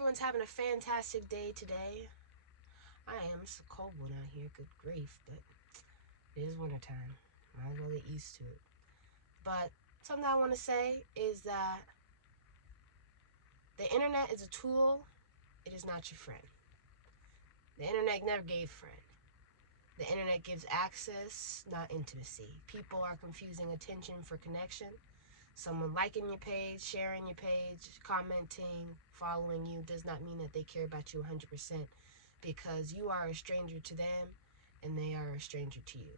everyone's having a fantastic day today. I am. It's a cold one out here, good grief, but it is wintertime. Might as well get used to it. But something I want to say is that the internet is a tool, it is not your friend. The internet never gave friend. The internet gives access, not intimacy. People are confusing attention for connection. Someone liking your page, sharing your page, commenting, following you does not mean that they care about you 100%, because you are a stranger to them and they are a stranger to you.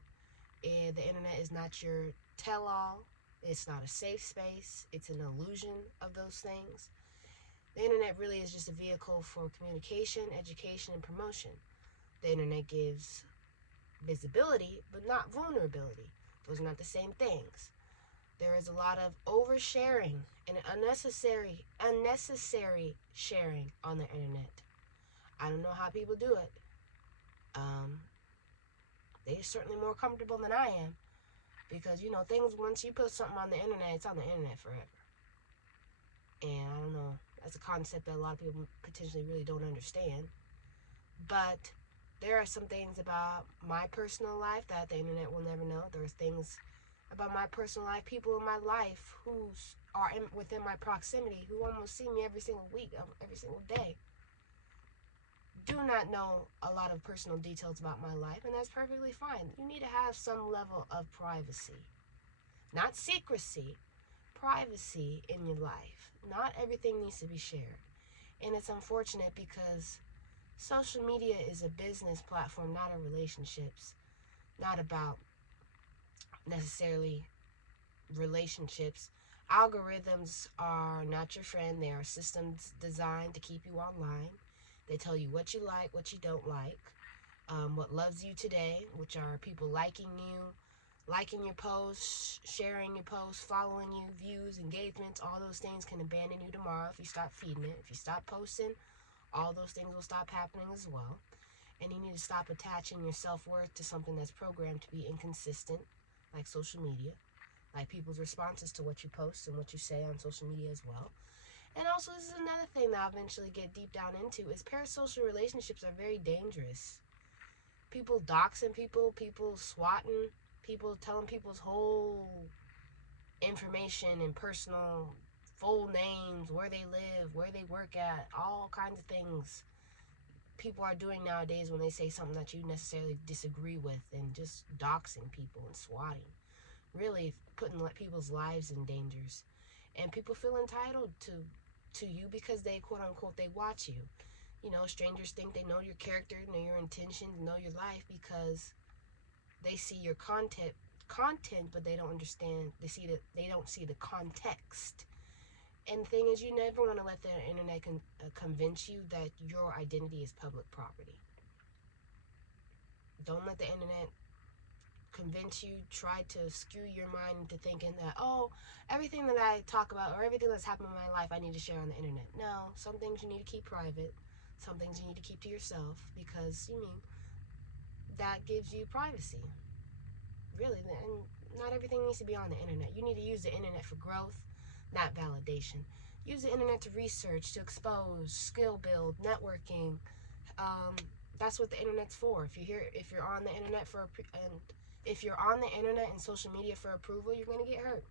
And the internet is not your tell-all. It's not a safe space. It's an illusion of those things. The internet really is just a vehicle for communication, education, and promotion. The internet gives visibility, but not vulnerability. Those are not the same things. There is a lot of oversharing and unnecessary sharing on the internet. I don't know how people do it. They're certainly more comfortable than I am, because things, once you put something on the internet, it's on the internet forever. And I don't know, that's a concept that a lot of people potentially really don't understand. But there are some things about my personal life that the internet will never know. There are things about my personal life, people in my life who are within my proximity, who almost see me every single week, every single day, do not know a lot of personal details about my life, and that's perfectly fine. You need to have some level of privacy. Not secrecy, privacy in your life. Not everything needs to be shared. And it's unfortunate because social media is a business platform, not a relationships. Not about necessarily relationships. Algorithms are not your friend. They are systems designed to keep you online. They tell you what you like, what you don't like, what loves you today, which are people liking you, liking your posts, sharing your posts, following you, views, engagements. All those things can abandon you tomorrow if you stop feeding it. If you stop posting, all those things will stop happening as well. And you need to stop attaching your self-worth to something that's programmed to be inconsistent, like social media, like people's responses to what you post and what you say on social media as well. And also, this is another thing that I'll eventually get deep down into, is parasocial relationships are very dangerous. People doxing people, people swatting people, telling people's whole information and personal full names, where they live, where they work at, all kinds of things people are doing nowadays when they say something that you necessarily disagree with, and just doxing people and swatting, really putting people's lives in dangers. And people feel entitled to you because they, quote unquote, they watch you. Strangers think they know your character, know your intentions, know your life, because they see your content, but they don't understand. They don't see the context. And the thing is, you never want to let the internet convince you that your identity is public property. Don't let the internet convince you, try to skew your mind into thinking that, oh, everything that I talk about or everything that's happened in my life I need to share on the internet. No, some things you need to keep private. Some things you need to keep to yourself, because that gives you privacy. Really, and not everything needs to be on the internet. You need to use the internet for growth, not validation. Use the internet to research, to expose, skill build, networking. That's what the internet's for. If you're on the internet if you're on the internet and social media for approval, you're gonna get hurt.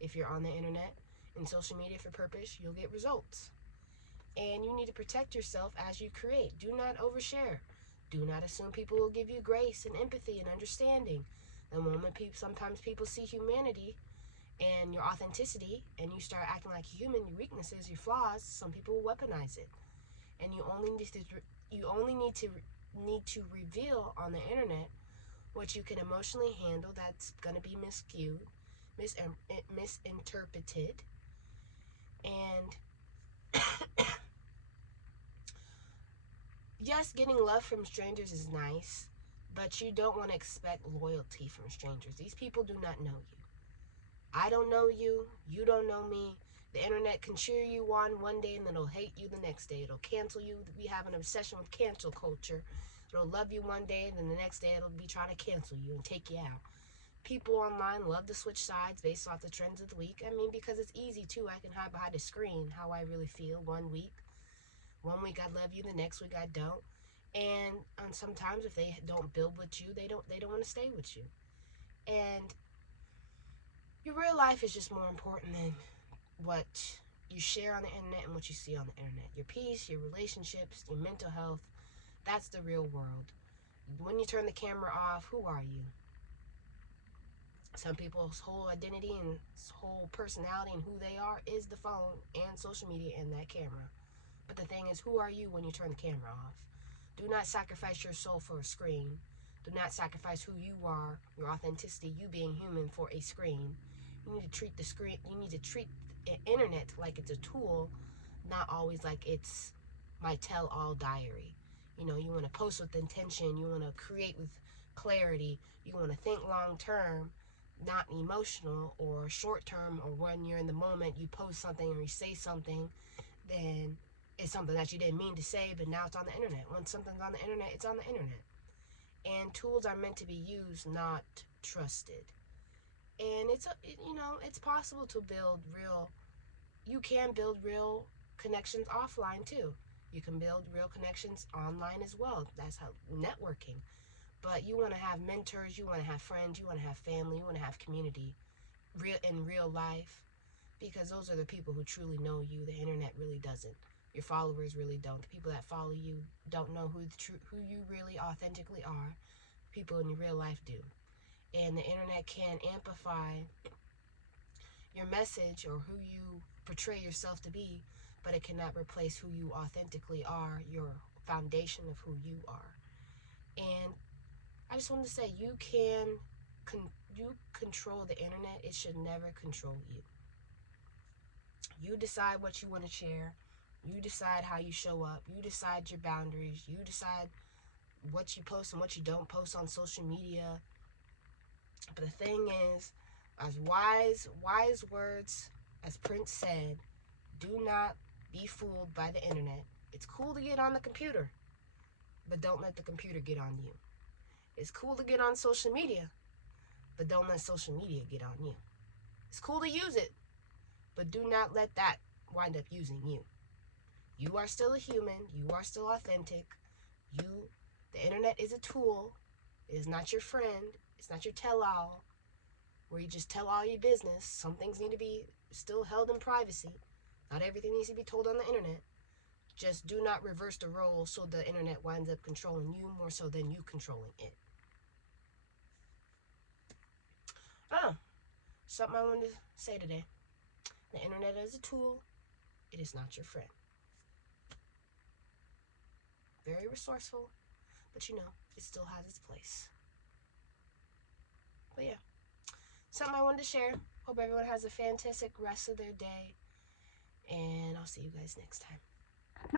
If you're on the internet and social media for purpose, you'll get results. And you need to protect yourself as you create. Do not overshare. Do not assume people will give you grace and empathy and understanding. The moment sometimes people see humanity and your authenticity, and you start acting like a human, your weaknesses, your flaws, some people will weaponize it. And you only need to reveal on the internet what you can emotionally handle that's going to be miscued, misinterpreted. And yes, getting love from strangers is nice, but you don't want to expect loyalty from strangers. These people do not know you. I don't know you. You don't know me. The internet can cheer you on one day and then it'll hate you the next day. It'll cancel you. We have an obsession with cancel culture. It'll love you one day and then the next day it'll be trying to cancel you and take you out. People online love to switch sides based off the trends of the week. Because it's easy too. I can hide behind a screen how I really feel one week. One week I love you, the next week I don't. And sometimes if they don't build with you, they don't want to stay with you. And your real life is just more important than what you share on the internet and what you see on the internet. Your peace, your relationships, your mental health, that's the real world. When you turn the camera off, who are you? Some people's whole identity and whole personality and who they are is the phone and social media and that camera. But the thing is, who are you when you turn the camera off? Do not sacrifice your soul for a screen. Do not sacrifice who you are, your authenticity, you being human, for a screen. You need to treat the screen, you need to treat the internet like it's a tool, not always like it's my tell-all diary. You know, you want to post with intention, you want to create with clarity, you want to think long-term, not emotional or short-term, or when you're in the moment, you post something or you say something, then it's something that you didn't mean to say, but now it's on the internet. When something's on the internet, it's on the internet. And tools are meant to be used, not trusted. And it's possible to build real, you can build real connections offline too. You can build real connections online as well. That's how networking. But you want to have mentors, you want to have friends, you want to have family, you want to have community in real life, because those are the people who truly know you. The internet really doesn't. Your followers really don't. The people that follow you don't know who you really authentically are. People in your real life do. And the internet can amplify your message or who you portray yourself to be, but it cannot replace who you authentically are, your foundation of who you are. And I just wanted to say, you control the internet. It should never control you. You decide what you want to share. You decide how you show up. You decide your boundaries. You decide what you post and what you don't post on social media. But the thing is, as wise words, as Prince said, do not be fooled by the internet. It's cool to get on the computer, but don't let the computer get on you. It's cool to get on social media, but don't let social media get on you. It's cool to use it, but do not let that wind up using you. You are still a human. You are still authentic. The internet is a tool. It is not your friend. It's not your tell-all, where you just tell all your business. Some things need to be still held in privacy. Not everything needs to be told on the internet. Just do not reverse the role so the internet winds up controlling you more so than you controlling it. Something I wanted to say today. The internet is a tool. It is not your friend. Very resourceful, but it still has its place. But yeah, something I wanted to share. Hope everyone has a fantastic rest of their day, and I'll see you guys next time.